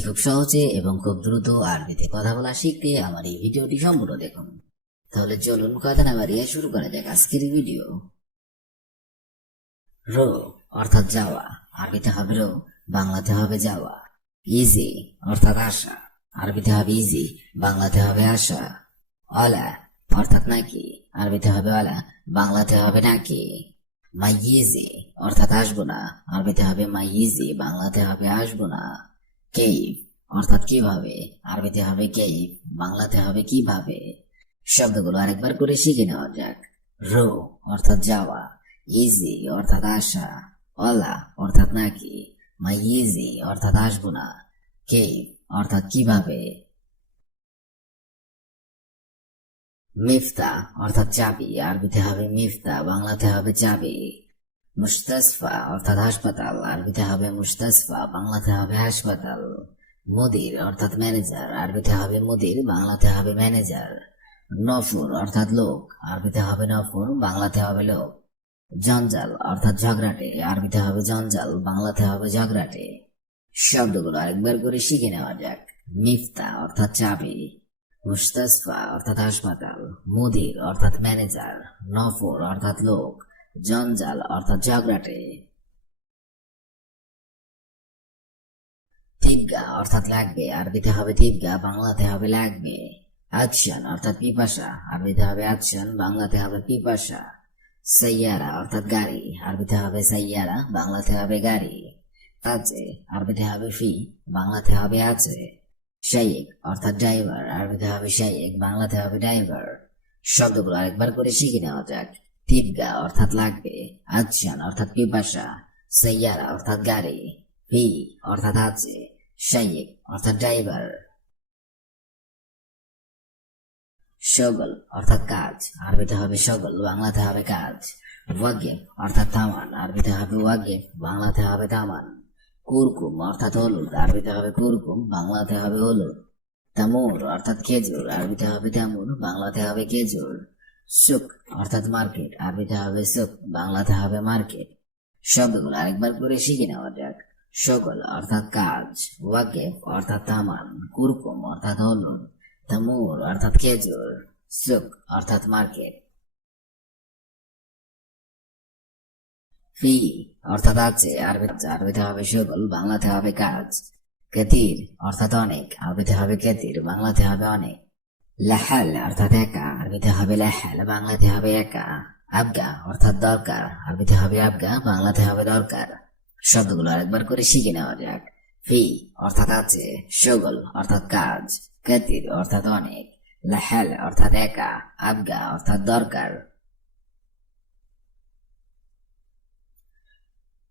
তাই খুব সহজে এবং খুব দ্রুত আরবিতে কথা বলা শিখতে আমার এই ভিডিওটি সম্পূর্ণ দেখুন। তাহলে চলুন কথা না বাড়িয়ে শুরু করা যাক আজকের ভিডিও। রো, অর্থাৎ যাওয়া। আরবিতে হবে রো, বাংলাতে হবে যাওয়া। ইজি, অর্থাৎ আসা। আরবিতে হবে ইজি, বাংলাতে হবে আসা। অলা, অর্থাৎ নাকি। আরবিতে হবে অলা, বাংলাতে হবে নাকি। মাই ইজি, অর্থাৎ আসব না। আরবিতে হবে মাই ইজি, বাংলাতে হবে আসব না। কেইফ অর্থাৎ কীভাবে? আরবিতে হবে কেইফ বাংলাতে হবে কীভাবে? শব্দগুলো আরেকবার করে শিখে নেওয়া যাক। রো অর্থাৎ যাওয়া, ইজি অর্থাৎ আসা, অলা অর্থাৎ নাকি মাই ইজি অর্থাৎ আসব না কেইফ অর্থাৎ কীভাবে? মিফতা অর্থাৎ চাবি, আরবিতে হবে মিফতা, বাংলাতে হবে চাবি। মুস্তাসফা, অর্থাৎ হাসপাতাল, আরবিতে হবে মুস্তাসফা, বাংলাতে হবে হাসপাতাল, মুদির, অর্থাৎ ম্যানেজার, আরবিতে হবে মুদির, বাংলাতে হবে ম্যানেজার, নফুর, অর্থাৎ লোক, আরবিতে হবে নফুর, বাংলাতে হবে লোক, জঞ্জাল, অর্থাৎ ঝগড়াটে, আরবিতে হবে জঞ্জাল, বাংলাতে হবে ঝগড়াটে। শব্দগুলো আরেকবার করে শিখে নেওয়া যাক। মিফতা, অর্থাৎ চাবি, মুস্তাসফা, অর্থাৎ হাসপাতাল, মুদির, অর্থাৎ ম্যানেজার, নফর, অর্থাৎ লোক জঞ্জাল, অর্থাৎ ঝগড়াটে। তিবগা অর্থাৎ লাগবে আরবিতে হবে তিবগা বাংলাতে হবে লাগবে। আকশন অর্থাৎ পিপাসা আরবিতে হবে আকশন বাংলাতে হবে পিপাসা। সাইয়ারা, অর্থাৎ গাড়ি আরবিতে হবে সাইয়ারা, বাংলাতে হবে গাড়ি। আছে আরবিতে হবে ফি, বাংলাতে হবে আছে। শাইক অর্থাৎ ড্রাইভার আরবিতে হবে শাইক বাংলাতে হবে ড্রাইভার। শব্দগুলো আরেকবার করে শিখে নেওয়া যাক। তিবগা, অর্থাৎ লাগবে আকশন অর্থাৎ পিপাসা, সাইয়ারা, অর্থাৎ গাড়ি ফি অর্থাৎ আছে শাইক অর্থাৎ ড্রাইভার শগল অর্থাৎ কাজ, আরবিতে হবে শগল বাংলাতে হবে কাজ ওয়াগেফ অর্থাৎ তামান আরবিতে হবে ওয়াগেফ বাংলাতে হবে তামান কুরকুম, অর্থাৎ হলুদ, আরবিতে হবে কুরকুম, বাংলাতে হবে হলুদ, তামুর, অর্থাৎ খেজুর, আরবিতে হবে তামুর, বাংলাতে হবে খেজুর সুক অর্থাৎ মার্কেট। আরবিতে হবে সুক বাংলাতে হবে মার্কেট। শব্দগুলো আরেকবার করে শিখে নেওয়া যাক। সকল, অর্থাৎ কাজ। ওয়াকেফ, অর্থাৎ তামান কুরকুম, অর্থাৎ হলুদ। তামুর অর্থাৎ খেজুর। সুক অর্থাৎ মার্কেট। ফি, অর্থাৎ আছে, আরবিতে আরবিতে হবে সকল, বাংলাতে হবে কাজ। কেতির, অর্থাৎ অনেক। আরবিতে হবে কেতির, বাংলাতে হবে অনেক। লেহাল অর্থাৎ একা আরবিতে হবে লেহাল, বাংলাতে হবে একা। আবগা অর্থাৎ দরকার আরবিতে হবে আবগা, বাংলাতে হবে দরকার। শব্দগুলো আরেকবার করে শিখে নেওয়া যাক। ফি অর্থাৎ আছে, সগল অর্থাৎ কাজ, কাতির অর্থাৎ অনেক, লেহাল অর্থাৎ একা, আবগা অর্থাৎ দরকার।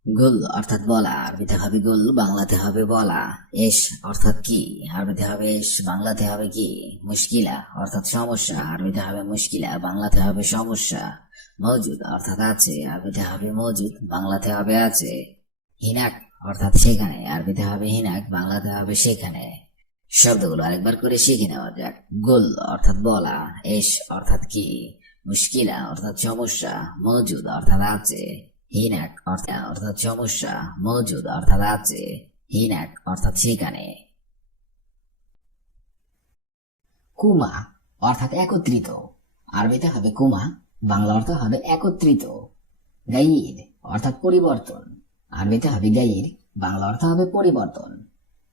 গুল, অর্থাৎ বলা। আরবিতে হবে গুল, বাংলাতে হবে বলা। এস অর্থাৎ কি? আরবিতে হবে এস, বাংলাতে হবে কি? মুশকিলা, অর্থাৎ সমস্যা। আরবিতে হবে মুশকিলা, বাংলাতে হবে সমস্যা। মজুদ, অর্থাৎ আছে। আরবিতে হবে মজুদ, বাংলাতে হবে আছে। হিনাক, অর্থাৎ সেখানে। আরবিতে হবে হিনাক, বাংলাতে হবে সেখানে। শব্দগুলো আরেকবার করে শিখে নেওয়া যাক। গুল, অর্থাৎ বলা। এস, অর্থাৎ কি? মুশকিলা, অর্থাৎ সমস্যা। মজুদ, অর্থাৎ আছে। হিনাক অর্থাৎ অর্থাৎ সমস্যা, মজুদ অর্থাৎ আছে। হিনাক অর্থাৎ সেখানে। কুমা অর্থাৎ একত্রিত। আরবিতে হবে কুমা, বাংলা অর্থ হবে একত্রিত। গাইর অর্থাৎ পরিবর্তন। আরবিতে হবে গাইর, বাংলা অর্থ হবে পরিবর্তন।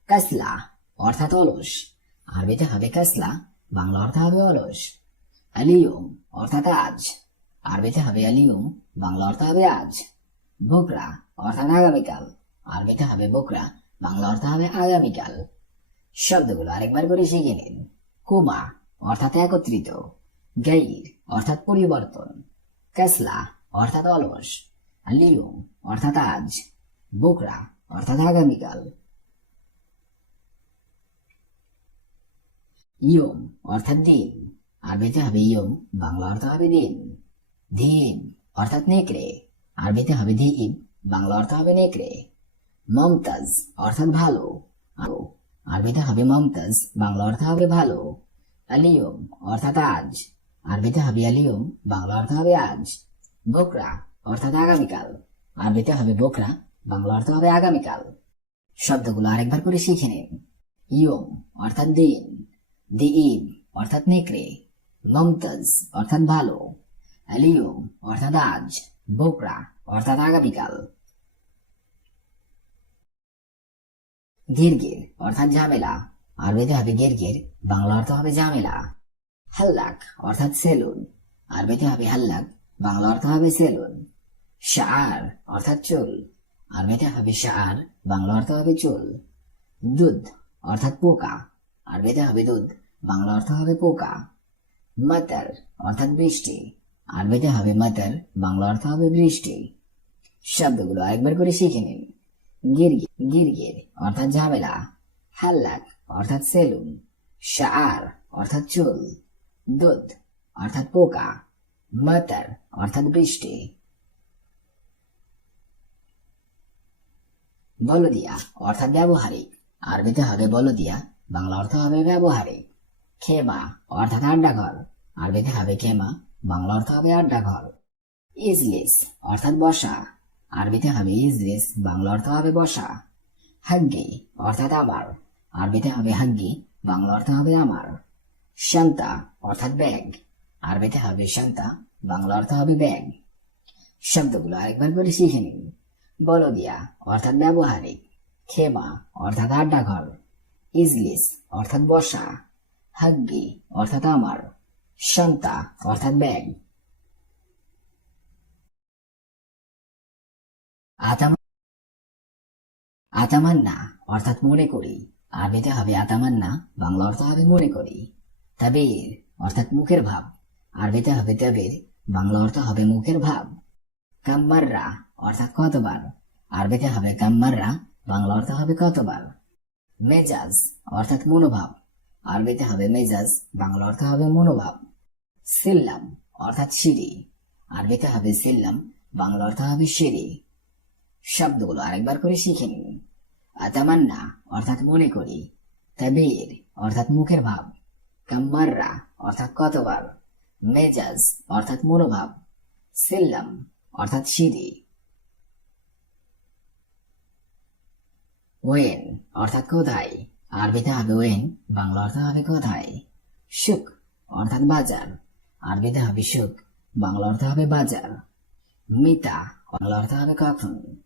কাসলা অর্থাৎ অলস। আরবিতে হবে কাসলা, বাংলা অর্থ হবে অলস। আলিয়ম অর্থাৎ আজ। আরবিতে হবে আলিয়ম বাংলা অর্থ হবে আজ, বোকরা, অর্থাৎ আগামীকাল। আরবিতে হবে বোকরা, বাংলা অর্থ হবে আগামীকাল। শব্দগুলো আরেকবার করে শিখে নিন। কুমা, অর্থাৎ একত্রিত। গাইর, অর্থাৎ পরিবর্তন। কাসলা, অর্থাৎ অলস। আলিয়ম অর্থাৎ আজ। বোকরা, অর্থাৎ আগামীকাল। ইয়ম, অর্থাৎ দিন। আরবিতে হবে ইয়ম, বাংলা অর্থ হবে দিন। ধীম অর্থাৎ নেকড়ে। আরবিতে হবে ধীম বাংলা অর্থ হবে নেকড়ে। মমতাজ, অর্থাৎ ভালো। আরবিতে হবে মমতাজ, বাংলা অর্থ হবে ভালো। আলিয়ম, অর্থাৎ আজ। আরবিতে হবে আলিয়ম, বাংলা অর্থ হবে আজ। বোকরা, অর্থাৎ আগামীকাল। আরবিতে হবে বোকরা, বাংলা অর্থ হবে আগামীকাল। শব্দগুলো আরেকবার করে শিখে নিন। ইয়ম, অর্থাৎ দিন। দি অর্থাৎ নেকড়ে। মমতাজ, অর্থাৎ ভালো। আলিয়ম অর্থাৎ আজ বোকরা অর্থাৎ আগামীকাল গিরগির অর্থাৎ ঝামেলা আরবিতে হবে গিরগির বাংলা অর্থ হবে ঝামেলা হাল্লাক অর্থাৎ সেলুন আরবিতে হবে হাল্লাক বাংলা অর্থ হবে সেলুন শার অর্থাৎ চুল আরবিতে হবে শার বাংলা অর্থ হবে চুল দুধ অর্থাৎ পোকা আরবিতে হবে দুধ বাংলা অর্থ হবে পোকা মাতার অর্থাৎ বৃষ্টি আরবিতে হবে মাতার বাংলা অর্থ হবে বৃষ্টি। শব্দগুলো আরেকবার করে শিখে নিন। গিরগির অর্থাৎ ঝামেলা। হাল্লাক অর্থাৎ সেলুন। শার অর্থাৎ চুল। দুধ অর্থাৎ পোকা। মাতার অর্থাৎ বৃষ্টি। বলদিয়া অর্থাৎ ব্যবহারিক। আরবিতে হবে বলদিয়া, বাংলা অর্থ হবে ব্যবহারিক। খেমা অর্থাৎ আড্ডাঘর। আরবিতে হবে খেমা। বাংলা অর্থ হবে আড্ডাঘর ইজলিস অর্থাৎ বসা আরবিতে হবে ইজলিস বাংলা অর্থ হবে বসা হাগ্গি, অর্থাৎ আমার আরবিতে হবে হাগ্গি বাংলা অর্থ হবে আমার। শান্তা, অর্থাৎ ব্যাগ। আরবিতে হবে শান্তা বাংলা অর্থ হবে ব্যাগ। শব্দগুলো আরেকবার করে শিখে নিন। বলদিয়া, অর্থাৎ ব্যবহারিক। খেমা, অর্থাৎ আড্ডাঘর। ইজলিস অর্থাৎ বসা হাগ্গি, অর্থাৎ আমার। শান্তা অর্থাৎ ব্যাগ আতাম আতামান্না, অর্থাৎ মনে করি। আরবিতে হবে আতামান্না, বাংলা অর্থ হবে মনে করি। তাবির, অর্থাৎ মুখের ভাব। আরবিতে হবে তাবির, বাংলা অর্থ হবে মুখের ভাব। কাম্মাররা, অর্থাৎ কতবার? আরবিতে হবে কাম্মাররা, বাংলা অর্থ হবে কতবার? মেজাজ, অর্থাৎ মনোভাব। আরবিতে হবে মেজাজ, বাংলা অর্থ হবে মনোভাব। সিল্লাম, অর্থাৎ সিঁড়ি। আরবিতে হবে সিল্লাম, বাংলা অর্থ হবে সিঁড়ি। শব্দগুলো আরেকবার করে শিখে নিন। আতামান্না, অর্থাৎ মনে করি। তাবির, অর্থাৎ মুখের ভাব। কাম্মাররা, অর্থাৎ কতবার। মেজাজ, অর্থাৎ মনোভাব। সিল্লাম, অর্থাৎ সিঁড়ি। ওয়েন, অর্থাৎ কোথায়? আরবিতে হবে ওয়েন, বাংলা অর্থ হবে কোথায়? সুখ অর্থাৎ বাজার। আরবিতে হবে সুখ, বাংলা অর্থ হবে বাজার। মিতা, বাংলা অর্থ হবে কখন?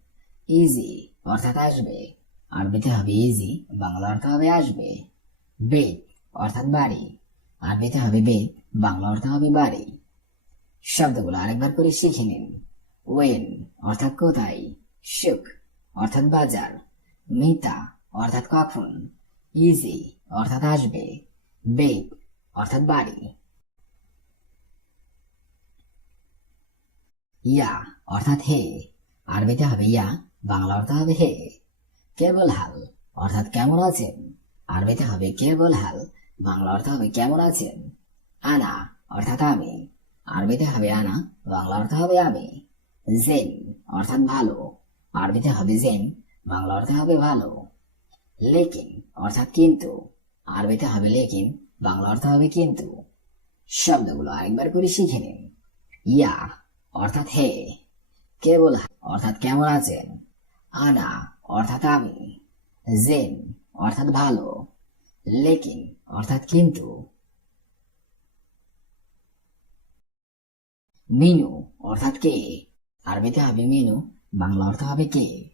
ইজি, অর্থাৎ আসবে। আরবিতে হবে ইজি, বাংলা অর্থ হবে আসবে। বেদ, অর্থাৎ বাড়ি। আরবিতে হবে বেদ, বাংলা অর্থ হবে বাড়ি। শব্দগুলো আরেকবার করে শিখে নিন। ওয়েন, অর্থাৎ কোথায়? সুখ, অর্থাৎ বাজার। মিতা, অর্থাৎ কখন? ইজি, অর্থাৎ আসবে। বেদ, অর্থাৎ বাড়ি। ইয়া অর্থাৎ হে। আরবিতে হবে ইয়া, বাংলা অর্থ হবে হে। কেবল হাল অর্থাৎ কেমন আছেন? আরবিতে হবে কেবল হাল, বাংলা অর্থ হবে কেমন আছেন? আনা অর্থাৎ আমি। আরবিতে হবে আনা, বাংলা অর্থ হবে আমি। জেন অর্থাৎ ভালো। আরবিতে হবে জেন, বাংলা অর্থ হবে ভালো। লেকিন অর্থাৎ কিন্তু। আরবিতে হবে লেকিন, বাংলা অর্থ হবে কিন্তু। শব্দগুলো আরেকবার করে শিখে নিন। ইয়া অর্থাৎ হে কেবল অর্থাৎ কেমন আছেন? আনা অর্থাৎ আমি। জেন, অর্থাৎ ভালো। লেকিন, অর্থাৎ কিন্তু। মিনু, অর্থাৎ কে? আরবিতে হবে মিনু, বাংলা অর্থ হবে কে?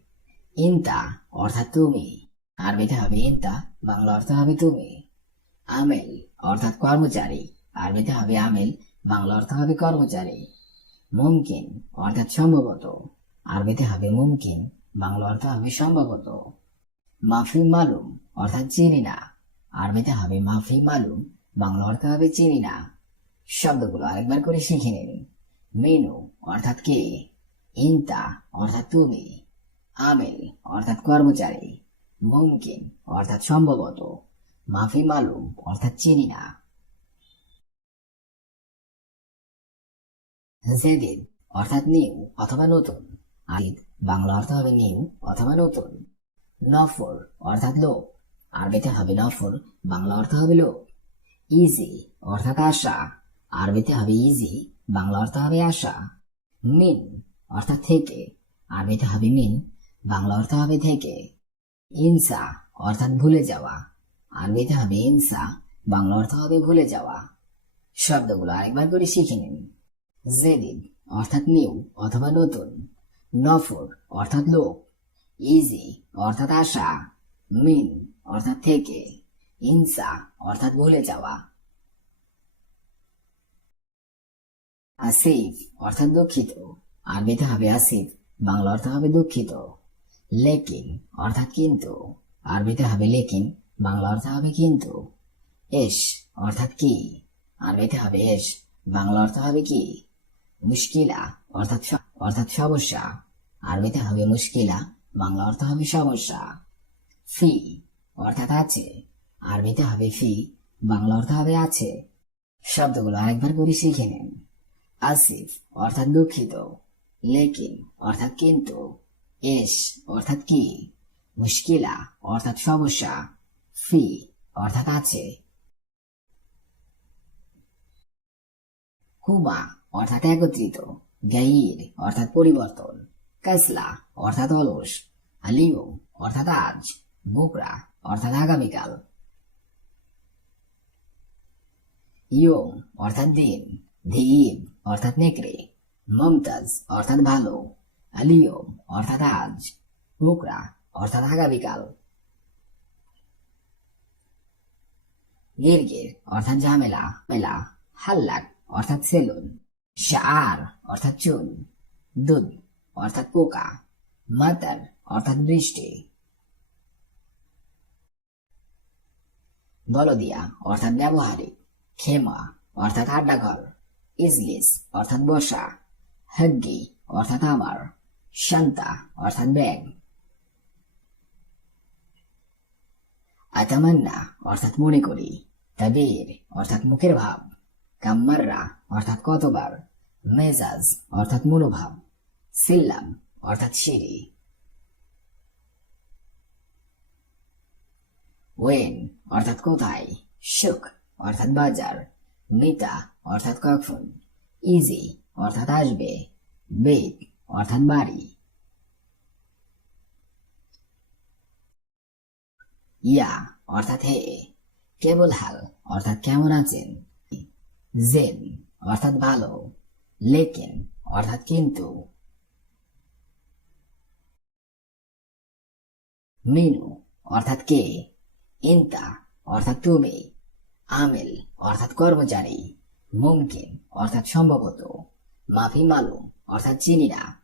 ইন্তা, অর্থাৎ তুমি। আরবিতে হবে ইন্তা, বাংলা অর্থ হবে তুমি। আমেল, অর্থাৎ কর্মচারী। আরবিতে হবে আমেল, বাংলা অর্থ হবে কর্মচারী। মুমকিন, অর্থাৎ সম্ভবত। আরবিতে হবে মুমকিন, বাংলা অর্থ হবে সম্ভবত। মাফি মালুম, অর্থাৎ চিনি না। আরবিতে হবে মাফি মালুম, বাংলা অর্থ হবে চিনি না। শব্দগুলো আরেকবার করে শিখে নিন। মেনু, অর্থাৎ কে? ইন্তা, অর্থাৎ তুমি। আমেল, অর্থাৎ কর্মচারী। মুমকিন, অর্থাৎ সম্ভবত। মাফি মালুম, অর্থাৎ চিনি না। জেদিদ অর্থাৎ নিউ অথবা নতুন। আদিদ বাংলা অর্থ হবে নিউ অথবা নতুন। নফর, অর্থাৎ লোক আরবিতে হবে নফর, বাংলা অর্থ হবে লোক ইজি অর্থাৎ আশা। আরবিতে হবে ইজি বাংলা অর্থ হবে আশা। মিন অর্থাৎ থেকে। আরবিতে হবে মিন বাংলা অর্থ হবে থেকে। ইনসা অর্থাৎ ভুলে যাওয়া। আরবিতে হবে ইনসা বাংলা অর্থ হবে ভুলে যাওয়া। শব্দগুলো আরেকবার করে শিখে নিন। জেদিদ অর্থাৎ নিউ, অথবা নতুন। নফর, অর্থাৎ লোক। ইজি, অর্থাৎ আশা। মিন, অর্থাৎ থেকে। ইনসা, অর্থাৎ ভুলে যাওয়া। আসিফ, অর্থাৎ দুঃখিত। আরবিতে হবে আসিফ, বাংলা অর্থ হবে দুঃখিত। লেকিন, অর্থাৎ কিন্তু। আরবিতে হবে লেকিন, বাংলা অর্থ হবে কিন্তু। এস অর্থাৎ কি? আরবিতে হবে এস বাংলা অর্থ হবে কি? মুশকিলা অর্থাৎ অর্থাৎ সমস্যা আরবিতে হবে মুশকিলা বাংলা অর্থ হবে সমস্যা। ফি, অর্থাৎ আছে। আরবিতে হবে ফি, বাংলা অর্থ হবে আছে। শব্দগুলো আরেকবার করে শিখে নেন। আসিফ, অর্থাৎ দুঃখিত। লেকিন, অর্থাৎ কিন্তু। এস, অর্থাৎ কি? মুশকিলা অর্থাৎ সমস্যা। ফি, অর্থাৎ আছে। কুমা অর্থাৎ একত্রিত গাইর অর্থাৎ পরিবর্তন, কাসলা, অর্থাৎ অলস আলিয়ম অর্থাৎ আজ, বুকরা, অর্থাৎ আগামীকাল। ইয়ম, অর্থাৎ দিন ধীব অর্থাৎ নেকড়ে, মমতাজ, অর্থাৎ ভালো, আলিয়ম, অর্থাৎ আজ, বুকরা, অর্থাৎ আগামীকাল। গিরগির, অর্থাৎ ঝামেলা, মেলা, হাল্লাক, অর্থাৎ সেলুন। শার অর্থাৎ চুন, দুধ অর্থাৎ পোকা মাতার অর্থাৎ বৃষ্টি। বলদিয়া অর্থাৎ ব্যবহারিক, খেমা অর্থাৎ আড্ডাঘর, ইজলিস অর্থাৎ বসা, হগ্গি অর্থাৎ আমার, শান্তা অর্থাৎ ব্যাগ। আতামান্না অর্থাৎ মনে করি তাবির অর্থাৎ মুখের ভাব। কাম্মাররা অর্থাৎ কতবার? মেজাজ, অর্থাৎ মনোভাব। সিল্লাম, অর্থাৎ সিঁড়ি। ওয়েন, অর্থাৎ কোথায়? সুখ অর্থাৎ বাজার। মিতা, অর্থাৎ কখন? ইজি, অর্থাৎ আসবে। বেগ, অর্থাৎ বাড়ি। ইয়া, অর্থাৎ হে। কেবল হাল, অর্থাৎ কেমন আছেন? জেন অর্থাৎ ভালো লেকিন অর্থাৎ কিন্তু মিনু, অর্থাৎ কে? ইন্তা, অর্থাৎ তুমি, আমেল, অর্থাৎ কর্মচারী, মুমকিন, অর্থাৎ সম্ভবত, মাফি মালুম, অর্থাৎ চিনি না।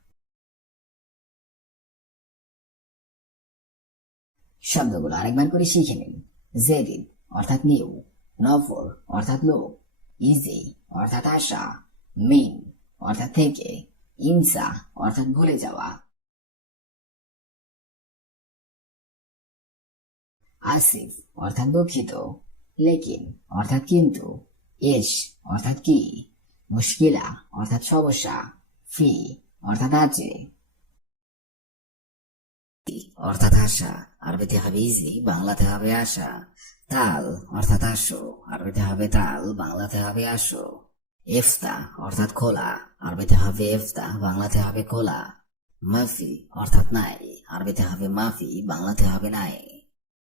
শব্দগুলো আরেকবার করে শিখে নিন। জেদিদ অর্থাৎ নিউ নফর অর্থাৎ লোক। ইজি অর্থাৎ আশা মিন অর্থাৎ থেকে, ইনসা, অর্থাৎ ভুলে যাওয়া। আসিফ, অর্থাৎ দুঃখিত। লেকিন, অর্থাৎ কিন্তু। এস অর্থাৎ কি? মুশকিলা, অর্থাৎ সমস্যা। ফি, অর্থাৎ আছে। অর্থাৎ আশা, আরবিতে হবে ইজি বাংলাতে হবে আশা। তাল, অর্থাৎ আসো। আরবিতে হবে তাল, বাংলাতে হবে আসো। ইফতা অর্থাৎ খোলা। আরবিতে হবে ইফতা বাংলাতে হবে খোলা। মাফি, অর্থাৎ নাই। আরবিতে হবে মাফি, বাংলাতে হবে নাই।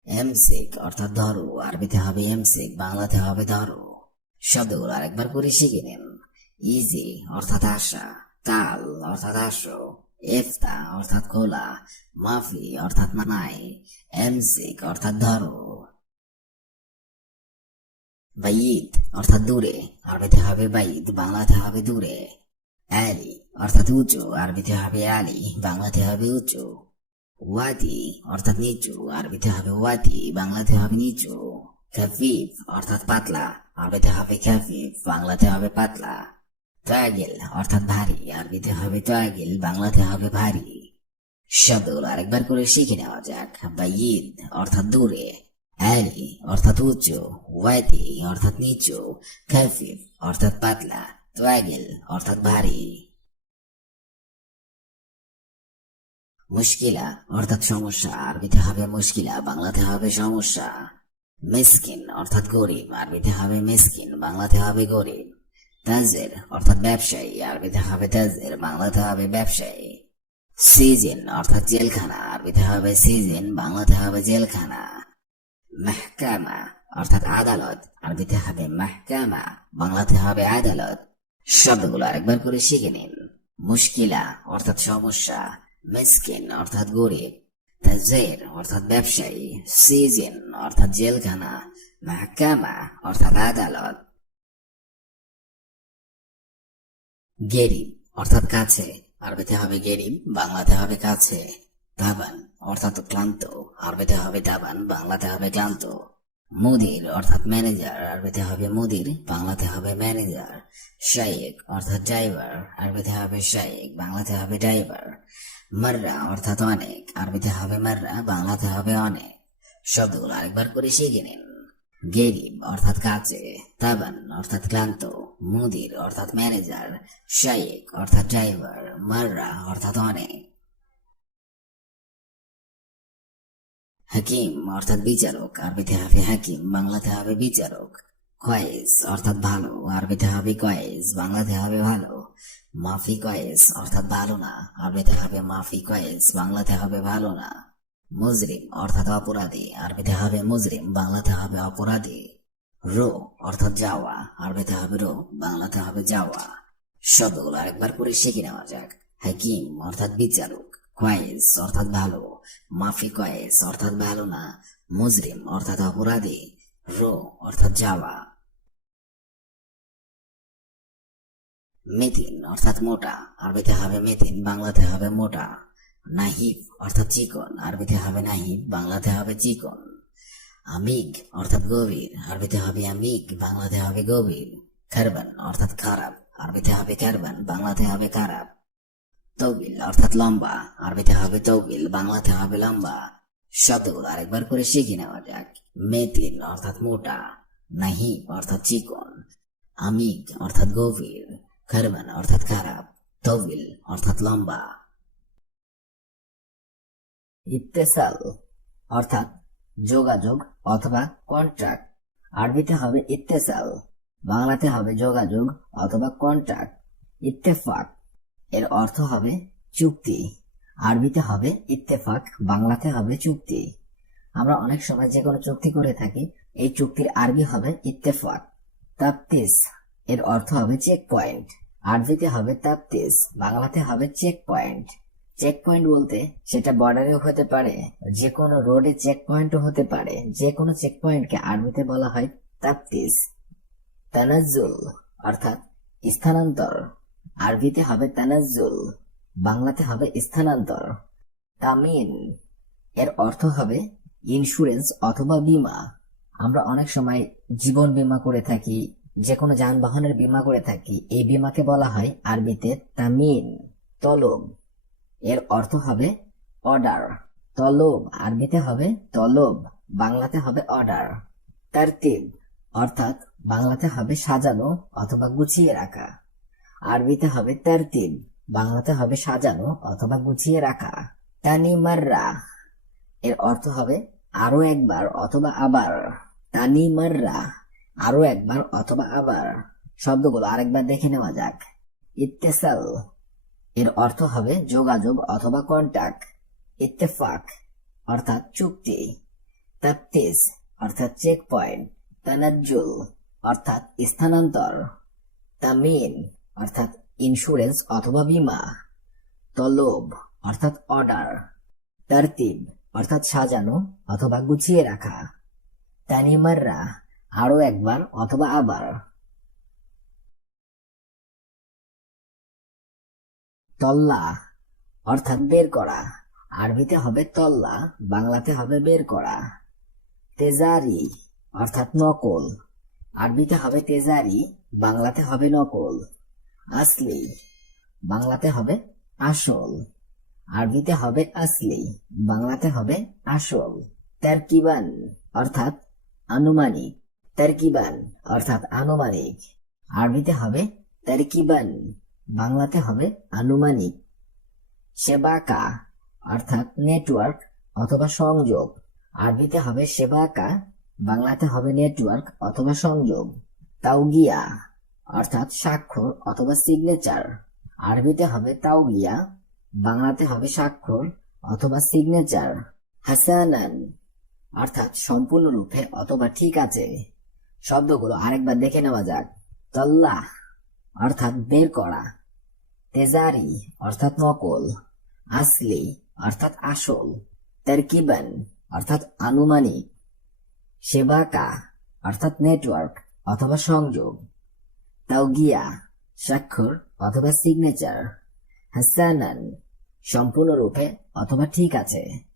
এমসিক, অর্থাৎ ধরো। আরবিতে হবে এমসিক, বাংলাতে হবে ধরো। শব্দগুলো আরেকবার করে শিখে নিন। ইজি, অর্থাৎ আশা তাল, অর্থাৎ আসো। এফতা, অর্থাৎ খোলা। মাফি, অর্থাৎ নাই। এমসিক, অর্থাৎ ধরো। বাইদ অর্থাৎ দূরে। আরবিতে হবে বাইদ বাংলাতে হবে দূরে। আলি, অর্থাৎ উঁচু। আরবিতে হবে আলি, বাংলাতে হবে উঁচু। ওয়াদি অর্থাৎ নিচু। আরবিতে হবে ওয়াদি বাংলাতে হবে নিচু। খাফিফ, অর্থাৎ পাতলা। আরবিতে হবে খাফিফ, বাংলাতে হবে পাতলা। তোয়াগিল অর্থাৎ ভারী। আরবিতে হবে তোয়াগিল বাংলাতে হবে ভারী। শব্দগুলো আরেকবার করে শিখে নেওয়া যাক। বাইদ অর্থাৎ দূরে। আলি অর্থাৎ উঁচু, ওয়াদি, অর্থাৎ নিচু খাফিফ অর্থাৎ পাতলা, তোয়াগিল, অর্থাৎ ভারী। মুশকিলা, অর্থাৎ সমস্যা, আরবিতে হবে মুশকিলা, বাংলাতে হবে সমস্যা। মিসকিন, অর্থাৎ গরিব, আরবিতে হবে মিসকিন, বাংলাতে হবে গরিব। তাজের, অর্থাৎ ব্যবসায়ী, আরবিতে হবে তাজের, বাংলাতে হবে ব্যবসায়ী। সিজন, অর্থাৎ জেলখানা, আরবিতে হবে সিজন, বাংলাতে হবে জেলখানা। মেহকামা, অর্থাৎ আদালত। আরবিতে হবে মেহকামা, বাংলাতে হবে আদালত। শব্দগুলো আরেকবার করে শিখে নিন। মুশকিলা, অর্থাৎ সমস্যা। মিসকিন, অর্থাৎ গরিব। তাজের, অর্থাৎ ব্যবসায়ী। সিজন, অর্থাৎ জেলখানা। মাহকামা, অর্থাৎ আদালত। গেরিব, অর্থাৎ কাছে। আরবিতে হবে গেরিব, বাংলাতে হবে কাছে। তাবান অর্থাৎ ক্লান্ত। আরবিতে হবে দাবান বাংলাতে হবে ক্লান্ত মুদির অর্থাৎ ম্যানেজার আরবিতে হবে মুদির বাংলাতে হবে ম্যানেজার শাইক অর্থাৎ ড্রাইভার আরবিতে হবে শাইক বাংলাতে হবে ড্রাইভার মাররা অর্থাৎ অনেক আরবিতে হবে মাররা বাংলাতে হবে অনেক শব্দগুলো আরেকবার করে শিখে নিন গেরিব অর্থাৎ কাছে তাবান অর্থাৎ ক্লান্ত মুদির অর্থাৎ ম্যানেজার শাইক অর্থাৎ ড্রাইভার মাররা অর্থাৎ অনেক হাকিম অর্থাৎ বিচারক। আরবিতে হবে হাকিম বাংলাতে হবে বিচারক। কয়েস, অর্থাৎ ভালো। আরবিতে হবে কয়েস, বাংলাতে হবে ভালো। মাফি কয়েস, অর্থাৎ ভালো না। আরবিতে হবে মাফি কয়েস, বাংলাতে হবে ভালো না। মুজরিম, অর্থাৎ অপরাধী। আরবিতে হবে মুজরিম, বাংলাতে হবে অপরাধী। রো, অর্থাৎ যাওয়া। আরবিতে হবে রো, বাংলাতে হবে যাওয়া। শব্দগুলো আরেকবার করে শিখে নেওয়া যাক। হাকিম অর্থাৎ বিচারক। কয়েস অর্থাৎ ভালো, মাফি কয়েস অর্থাৎ ভালো না, মুজরিম অর্থাৎ অপরাধী, রো অর্থাৎ যাওয়া। মেথিন অর্থাৎ মোটা, আরবিতে হবে মেথিন, বাংলাতে হবে মোটা। নাহিব অর্থাৎ চিকন, আরবিতে হবে নাহিব বাংলাতে হবে চিকন। আমিগ অর্থাৎ গভীর, আরবিতে হবে আমিগ, বাংলাতে হবে গভীর। খারবান অর্থাৎ খারাপ, আরবিতে হবে কারবান বাংলাতে হবে খারাপ। তৌবিল অর্থাৎ লম্বা। আরবিতে হবে তৌবিল বাংলাতে হবে লম্বা। শব্দগুলো আরেকবার করে শিখে নেওয়া যাক। মেতিন অর্থাৎ মোটা। নাহিব অর্থাৎ চিকন। আমিগ, অর্থাৎ গভীর। খারবান, অর্থাৎ খারাপ। তৌবিল অর্থাৎ লম্বা। ইত্তেসাল, অর্থাৎ যোগাযোগ অথবা কন্ট্রাক্ট আরবিতে হবে ইত্তেসাল, বাংলাতে হবে যোগাযোগ অথবা কন্ট্রাক্ট ইত্তেফাক এর অর্থ হবে চুক্তি। আরবিতে হবে ইত্তেফাক, বাংলাতে হবে চুক্তি। আমরা অনেক সময় যে কোনো চুক্তি করে থাকি, এই চুক্তির আরবি হবে ইত্তেফাক, তাপ্তিস। এর অর্থ হবে চেক পয়েন্ট আরবিতে হবে তাপ্তিস, বাংলাতে হবে চেক পয়েন্ট চেক পয়েন্ট বলতে সেটা বর্ডারেও হতে পারে যে কোনো রোডে চেক পয়েন্টও হতে পারে যে কোনো চেক পয়েন্টকে আরবিতে বলা হয় তাপ্তিস। তানাজ্জুল, অর্থাৎ স্থানান্তর। আরবিতে হবে তানাজ্জুল, বাংলাতে হবে স্থানান্তর, তামিন, এর অর্থ হবে ইন্স্যুরেন্স অথবা বীমা। আমরা অনেক সময় জীবন বীমা করে থাকি যে কোনো যানবাহনের বীমা করে থাকি, এই বীমাকে বলা হয় আরবিতে তামিন, তলব। এর অর্থ হবে অর্ডার তলব। আরবিতে হবে তলব, বাংলাতে হবে অর্ডার তারতিব, অর্থাৎ বাংলাতে হবে সাজানো অথবা গুছিয়ে রাখা। আরবিতে হবে তারতিব বাংলাতে হবে সাজানো অথবা গুছিয়ে রাখা। তানিমাররা। এর অর্থ হবে আরও একবার অথবা আবার। তানিমাররা। আরও একবার অথবা আবার। শব্দগুলো আরেকবার দেখে নেওয়া যাক। ইত্তেসাল। এর অর্থ হবে যোগাযোগ অথবা কন্টাক্ট ইত্তেফাক, অর্থাৎ চুক্তি। তাপ্তিস, অর্থাৎ চেক পয়েন্ট তানাজ্জুল, অর্থাৎ স্থানান্তর। তামিন অর্থাৎ ইন্স্যুরেন্স অথবা বীমা। তলব, অর্থাৎ অর্ডার তারতিব, অর্থাৎ সাজানো অথবা গুছিয়ে রাখা। তানিমাররা, আরও একবার অথবা আবার। তল্লা, অর্থাৎ বের করা। আরবিতে হবে তল্লা, বাংলাতে হবে বের করা। তেজারি, অর্থাৎ নকল। আরবিতে হবে তেজারি, বাংলাতে হবে নকল। আসলি। বাংলাতে হবে আসল। আরবিতে হবে আসলি। বাংলাতে হবে আসল। তারকিবান অর্থাৎ আনুমানিক। তারকিবান অর্থাৎ আনুমানিক। আরবিতে হবে তারকিবান। বাংলাতে হবে আনুমানিক। সেবাকা অর্থাৎ নেটওয়ার্ক অথবা সংযোগ। আরবিতে হবে সেবাকা। বাংলাতে হবে নেটওয়ার্ক অথবা সংযোগ। তাওগিয়া অর্থাৎ স্বাক্ষর অথবা সিগনেচার আরবিতে হবে তাওগিয়া, বাংলাতে হবে স্বাক্ষর অথবা সিগনেচার হাসানান, অর্থাৎ সম্পূর্ণরূপে অথবা ঠিক আছে। শব্দগুলো আরেকবার দেখে নেওয়া যাক। তল্লা অর্থাৎ বের করা। তেজারি, অর্থাৎ নকল। আসলি, অর্থাৎ আসল। তারকিবান, অর্থাৎ আনুমানিক। সেবাকা, অর্থাৎ নেটওয়ার্ক অথবা সংযোগ। তাওগিয়া, স্বাক্ষর অথবা সিগনেচার হাসানান, সম্পূর্ণরূপে অথবা ঠিক আছে।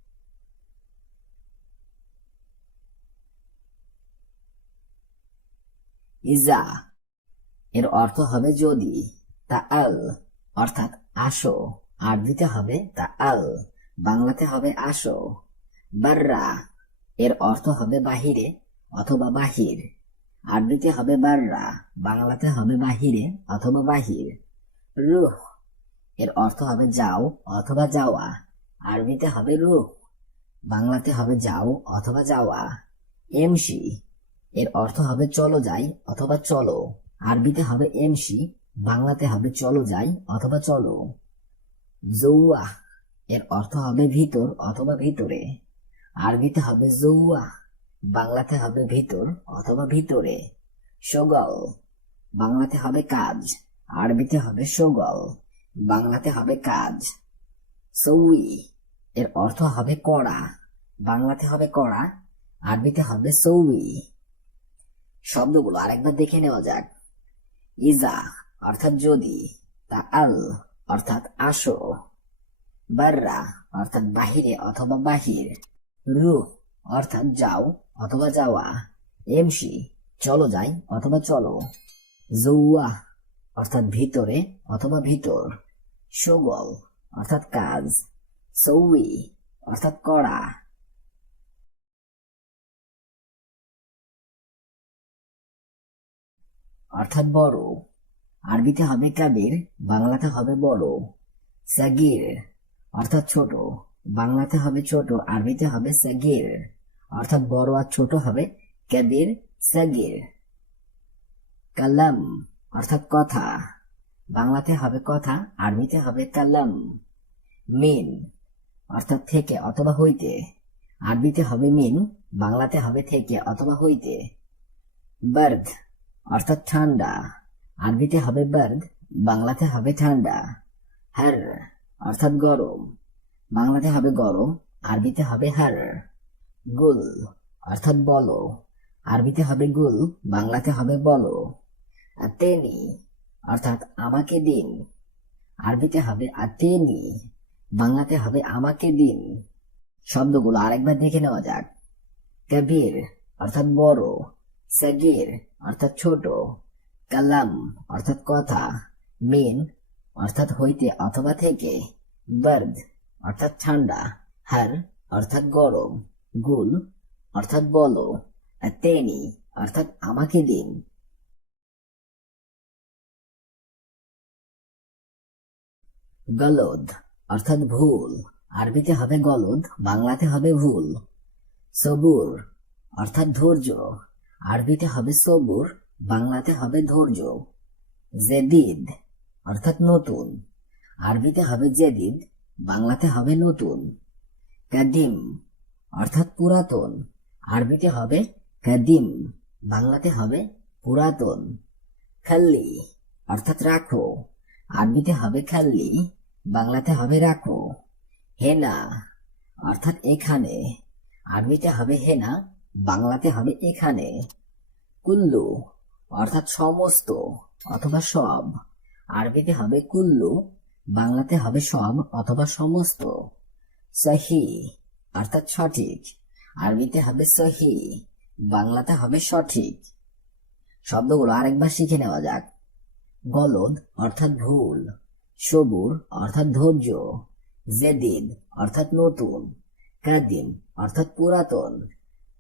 ইজা, এর অর্থ হবে যদি। তা আল অর্থাৎ আসো। আরবিতে হবে তা আল বাংলাতে হবে আসো। বাররা, এর অর্থ হবে বাহিরে অথবা বাহির। আরবিতে হবে বাররা বাংলাতে হবে বাহিরে অথবা বাহির। রুহ, এর অর্থ হবে যাও অথবা যাওয়া। আরবিতে হবে রুহ, বাংলাতে হবে যাও অথবা যাওয়া। এমসি, এর অর্থ হবে চলো যাই অথবা চলো। আরবিতে হবে এমসি, বাংলাতে হবে চলো যাই অথবা চলো। জৌয়া এর অর্থ হবে ভিতর অথবা ভিতরে। আরবিতে হবে জৌয়া বাংলাতে হবে ভিতর অথবা ভিতরে। সগল। বাংলাতে হবে কাজ, আরবিতে হবে সগল। বাংলাতে হবে কাজ। সৌই, এর অর্থ হবে কড়া। বাংলাতে হবে কড়া, আরবিতে হবে সৌই। শব্দগুলো আরেকবার দেখে নেওয়া যাক। ইজা, অর্থাৎ যদি। তা আল, অর্থাৎ আসো। বাররা, অর্থাৎ বাহিরে অথবা বাহির। রুহ, অর্থাৎ যাও। অথবা যাওয়া, এমসি, চলো যাই অথবা চলো। জৌয়া অর্থাৎ ভিতরে অথবা ভিতর। সগল, অর্থাৎ কাজ। সৌই, অর্থাৎ কড়া অর্থাৎ বড়। আরবিতে হবে কাবির, বাংলাতে হবে বড়। সাগির, অর্থাৎ ছোট। বাংলাতে হবে ছোট, আরবিতে হবে সাগির। অর্থাৎ বড় আর ছোট হবে কাবির সাগির। কালাম অর্থাৎ কথা। বাংলাতে হবে কথা, আরবিতে হবে কালাম মিন, অর্থাৎ থেকে অথবা হইতে। আরবিতে হবে মিন, বাংলাতে হবে থেকে অথবা হইতে। বার্দ, অর্থাৎ ঠান্ডা। আরবিতে হবে বার্দ, বাংলাতে হবে ঠান্ডা। হার, অর্থাৎ গরম। বাংলাতে হবে গরম, আরবিতে হবে হার। গুল, অর্থাৎ বলো। আরবিতে হবে গুল, বাংলাতে হবে বলো। আতেনি, অর্থাৎ আমাকে দিন। আরবিতে হবে আতেনি, বাংলাতে হবে আমাকে দিন। শব্দগুলো আরেকবার দেখে নেওয়া যাক। কবির, অর্থাৎ বড়। সাগির, অর্থাৎ ছোট। কালাম, অর্থাৎ কথা। মিন, অর্থাৎ হইতে অথবা থেকে। বার্দ, অর্থাৎ ঠান্ডা। হার, অর্থাৎ গরম। গুল, অর্থাৎ বলো তেনি, অর্থাৎ আমাকে দিন। গলদ, অর্থাৎ ভুল। আরবিতে হবে গলদ, বাংলাতে হবে ভুল। সবুর, অর্থাৎ ধৈর্য। আরবিতে হবে সবুর, বাংলাতে হবে ধৈর্য। জেদিদ, অর্থাৎ নতুন। আরবিতে হবে জেদিদ, বাংলাতে হবে নতুন। কাদিম অর্থাৎ পুরাতন। আরবিতে হবে কাদিম, বাংলাতে হবে পুরাতন। খাল্লি, অর্থাৎ রাখো। আরবিতে হবে খাল্লি, বাংলাতে হবে রাখো। হেনা, অর্থাৎ এখানে। আরবিতে হবে হেনা, বাংলাতে হবে এখানে। কুল্লু, অর্থাৎ সমস্ত অথবা সব। আরবিতে হবে কুল্লু, বাংলাতে হবে সব অথবা সমস্ত। সহি অর্থাৎ সঠিক। আরবিতে হবে সহি, বাংলাতে হবে সঠিক। শব্দগুলো আরেকবার শিখে নেওয়া যাক। গলদ অর্থাৎ ভুল, সবুর অর্থাৎ ধৈর্য, জেদিদ অর্থাৎ নতুন, কাদিম অর্থাৎ পুরাতন,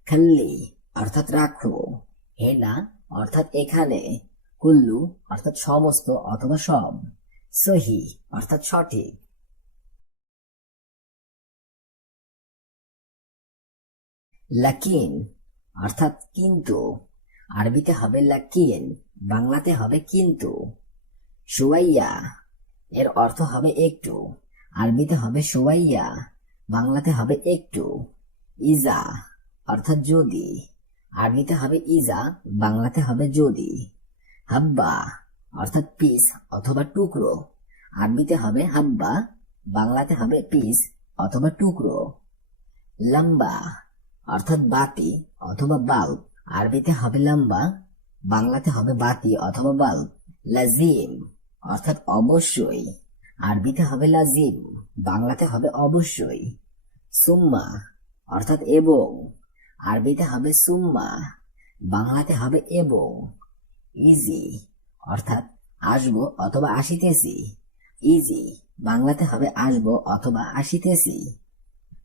খাল্লি অর্থাৎ রাখো, হেনা অর্থাৎ এখানে, কুল্লু অর্থাৎ সমস্ত অথবা সব, সহি অর্থাৎ সঠিক। লাকিন অর্থাৎ কিন্তু। আরবিতে হবে লাকিন বাংলাতে হবে কিন্তু। সুয়াইয়া, এর অর্থ হবে একটু। আরবিতে হবে সুয়াইয়া, বাংলাতে হবে একটু। ইজা, অর্থাৎ যদি। আরবিতে হবে ইজা, বাংলাতে হবে যদি। হাব্বা, অর্থাৎ পিস অথবা টুকরো। আরবিতে হবে হাব্বা, বাংলাতে হবে পিস অথবা টুকরো। লম্বা অর্থাৎ বাতি অথবা বাল্ব। আরবিতে হবে লম্বা, বাংলাতে হবে বাতি অথবা বাল্ব। লাজিম, অর্থাৎ অবশ্যই। আরবিতে হবে লাজিম, বাংলাতে হবে অবশ্যই। সুম্মা, অর্থাৎ এবং। আরবিতে হবে সুম্মা, বাংলাতে হবে এবং। ইজি, অর্থাৎ আসব অথবা আসিতেছি। ইজি, বাংলাতে হবে আসব অথবা আসিতেছি।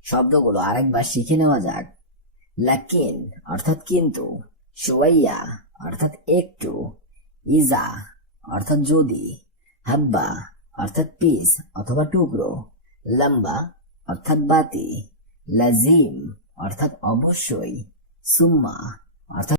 শব্দগুলো আরেকবার শিখে নেওয়া যাক। লাকিন, অর্থাৎ কিন্তু সুয়াইয়া, অর্থাৎ একটু, ইজা, অর্থাৎ যদি, হাব্বা, অর্থাৎ পিস অথবা টুকরো, লম্বা, অর্থাৎ বাতি, লাজিম, অর্থাৎ অবশ্যই, সুম্মা, অর্থাৎ